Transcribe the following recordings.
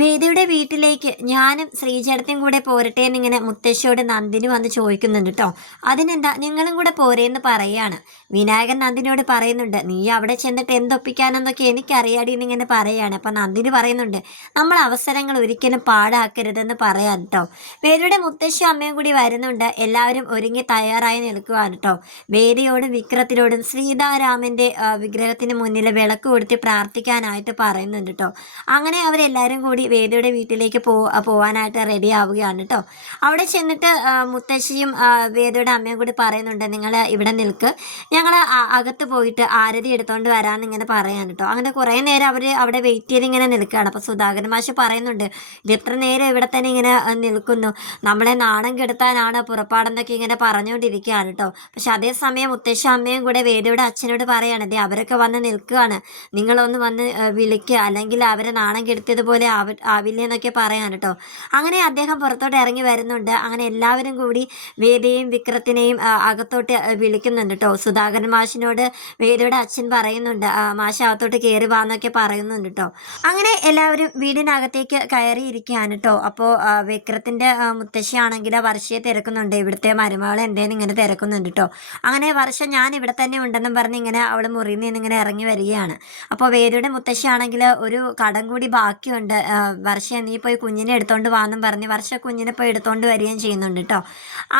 വേദിയുടെ വീട്ടിലേക്ക് ഞാനും ശ്രീചേട്ടത്തിയും കൂടെ പോരട്ടെ എന്നിങ്ങനെ മുത്തശ്ശിയോട് നന്ദിനി വന്ന് ചോദിക്കുന്നുണ്ട് കേട്ടോ അതിനെന്താ? നിങ്ങളും കൂടെ പോരേന്ന് പറയാണ്. വിനായകൻ നന്ദിനിയോട് പറയുന്നുണ്ട് നീ അവിടെ ചെന്നിട്ട് എന്തൊപ്പിക്കാനെന്നൊക്കെ എനിക്കറിയാടി എന്നിങ്ങനെ പറയാണ്. അപ്പം നന്ദിനി പറയുന്നുണ്ട് നമ്മൾ അവസരങ്ങൾ ഒരിക്കലും പാഴാക്കരുതെന്ന് പറയാം കേട്ടോ വേദിയുടെ മുത്തശ്ശി അമ്മയും കൂടി വരുന്നുണ്ട്. എല്ലാവരും ഒരുങ്ങി തയ്യാറായി നിൽക്കുവാണ് കേട്ടോ വേദിയോടും വിക്രത്തിനോടും ശ്രീതാരാമന്റെ വിഗ്രഹത്തിന് മുന്നിൽ വിളക്ക് കൊടുത്ത് പ്രാർത്ഥിക്കാനായിട്ട് പറയുന്നുണ്ട് കേട്ടോ അങ്ങനെ അവരെല്ലാവരും കൂടി വേദിയുടെ വീട്ടിലേക്ക് പോ പോവാനായിട്ട് റെഡി ആവുകയാണ് കേട്ടോ അവിടെ ചെന്നിട്ട് മുത്തശ്ശിയും വേദയുടെ അമ്മയും കൂടി പറയുന്നുണ്ട് നിങ്ങൾ ഇവിടെ നിൽക്ക്. ഞങ്ങൾ അകത്ത് പോയിട്ട് ആരതി എടുത്തുകൊണ്ട് വരാമെന്ന് ഇങ്ങനെ പറയാൻ കേട്ടോ അങ്ങനെ കുറേ നേരം അവർ അവിടെ വെയിറ്റ് ചെയ്ത് ഇങ്ങനെ നിൽക്കുകയാണ്. അപ്പോൾ സുധാകരൻ മാഷ് പറയുന്നുണ്ട് ഇത് എത്ര നേരം ഇവിടെ തന്നെ ഇങ്ങനെ നിൽക്കുന്നു. നമ്മളെ നാണം കെടുത്താനാണ് പുറപ്പാടെന്നൊക്കെ ഇങ്ങനെ പറഞ്ഞുകൊണ്ടിരിക്കുകയാണ് കേട്ടോ പക്ഷെ അതേസമയം മുത്തശ്ശി അമ്മയും കൂടെ വേദിയുടെ അച്ഛനോട് പറയാണ് ദേ അവരൊക്കെ വന്ന് നിൽക്കുകയാണ്. നിങ്ങളൊന്ന് വന്ന് വിളിക്കുക അല്ലെങ്കിൽ അവരെ നാണം കെടുത്തിയതുപോലെ ആവ ആവില്ലേ എന്നൊക്കെ പറയാൻ കേട്ടോ. അങ്ങനെ അദ്ദേഹം പുറത്തോട്ട് ഇറങ്ങി വരുന്നുണ്ട്. അങ്ങനെ എല്ലാവരും കൂടി വേദയും വിക്രത്തിനെയും അകത്തോട്ട് വിളിക്കുന്നുണ്ട് കേട്ടോ. സുധാകരൻ മാഷിനോട് വേദിയുടെ അച്ഛൻ പറയുന്നുണ്ട് മാഷ അകത്തോട്ട് കയറി വാന്നൊക്കെ പറയുന്നുണ്ട് കേട്ടോ. അങ്ങനെ എല്ലാവരും വീടിനകത്തേക്ക് കയറിയിരിക്കുകയാണ് കേട്ടോ. അപ്പോൾ വിക്രത്തിന്റെ മുത്തശ്ശിയാണെങ്കിൽ വർഷയെ തിരക്കുന്നുണ്ട്. ഇവിടുത്തെ മരുമകൾ എന്തേന്ന് ഇങ്ങനെ തിരക്കുന്നുണ്ട് കേട്ടോ. അങ്ങനെ വർഷം ഞാൻ ഇവിടെ തന്നെ ഉണ്ടെന്നും പറഞ്ഞ് ഇങ്ങനെ അവൾ മുറിയിൽ നിന്ന് ഇങ്ങനെ ഇറങ്ങി വരികയാണ്. അപ്പോൾ വേദിയുടെ മുത്തശ്ശിയാണെങ്കിൽ ഒരു കടം കൂടി ബാക്കിയുണ്ട്. വർഷ നീ പോയി കുഞ്ഞിനെ എടുത്തോണ്ട് വാന്നും പറഞ്ഞ് വർഷ കുഞ്ഞിനെ പോയി എടുത്തോണ്ട് വരികയും ചെയ്യുന്നുണ്ട് കേട്ടോ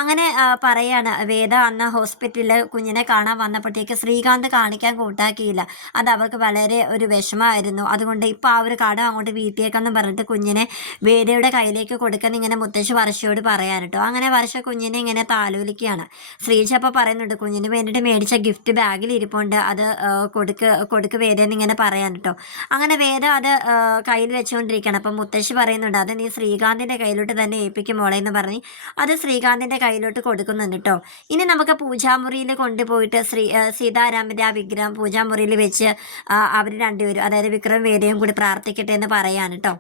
അങ്ങനെ പറയാണ് വേദ അന്ന് ഹോസ്പിറ്റലിൽ കുഞ്ഞിനെ കാണാൻ വന്നപ്പോഴത്തേക്ക് ശ്രീകാന്ത് കാണിക്കാൻ കൂട്ടാക്കിയില്ല. അത് അവർക്ക് വളരെ ഒരു വിഷമമായിരുന്നു. അതുകൊണ്ട് ഇപ്പോൾ ആ ഒരു കടം അങ്ങോട്ട് വീട്ടിലേക്കെന്ന് പറഞ്ഞിട്ട് കുഞ്ഞിനെ വേദയുടെ കയ്യിലേക്ക് കൊടുക്കുന്ന ഇങ്ങനെ മുത്തശ്ശി വർഷയോട് പറയാൻ കേട്ടോ അങ്ങനെ വർഷ കുഞ്ഞിനെ ഇങ്ങനെ താലോലിക്കുകയാണ്. ശ്രീജ പറയുന്നുണ്ട് കുഞ്ഞിന് വേണ്ടിയിട്ട് മേടിച്ച ഗിഫ്റ്റ് ബാഗിൽ ഇരിപ്പുണ്ട്. അത് കൊടുക്ക് കൊടുക്ക് വേദ ഇങ്ങനെ പറയാൻ കേട്ടോ അങ്ങനെ വേദ അത് കയ്യിൽ കയ്യിൽ വെച്ചുകൊണ്ടിരിക്കുകയാണ് അപ്പം മുത്തശ്ശി പറയുന്നുണ്ട് അത് നീ ശ്രീകാന്തിന്റെ കയ്യിലോട്ട് തന്നെ ഏൽപ്പിക്കും മോളെ എന്ന് പറഞ്ഞ് അത് ശ്രീകാന്തിന്റെ കയ്യിലോട്ട് കൊടുക്കുന്നുണ്ട് കേട്ടോ ഇനി നമുക്ക് പൂജാമുറിയിൽ കൊണ്ടുപോയിട്ട് ശ്രീ സീതാരാമന്റെ ആ വിഗ്രഹം പൂജാമുറിയിൽ വെച്ച് അവർ രണ്ടുപേരും അതായത് വിക്രം വേദയും കൂടി പ്രാർത്ഥിക്കട്ടെ എന്ന് പറയാൻ കേട്ടോ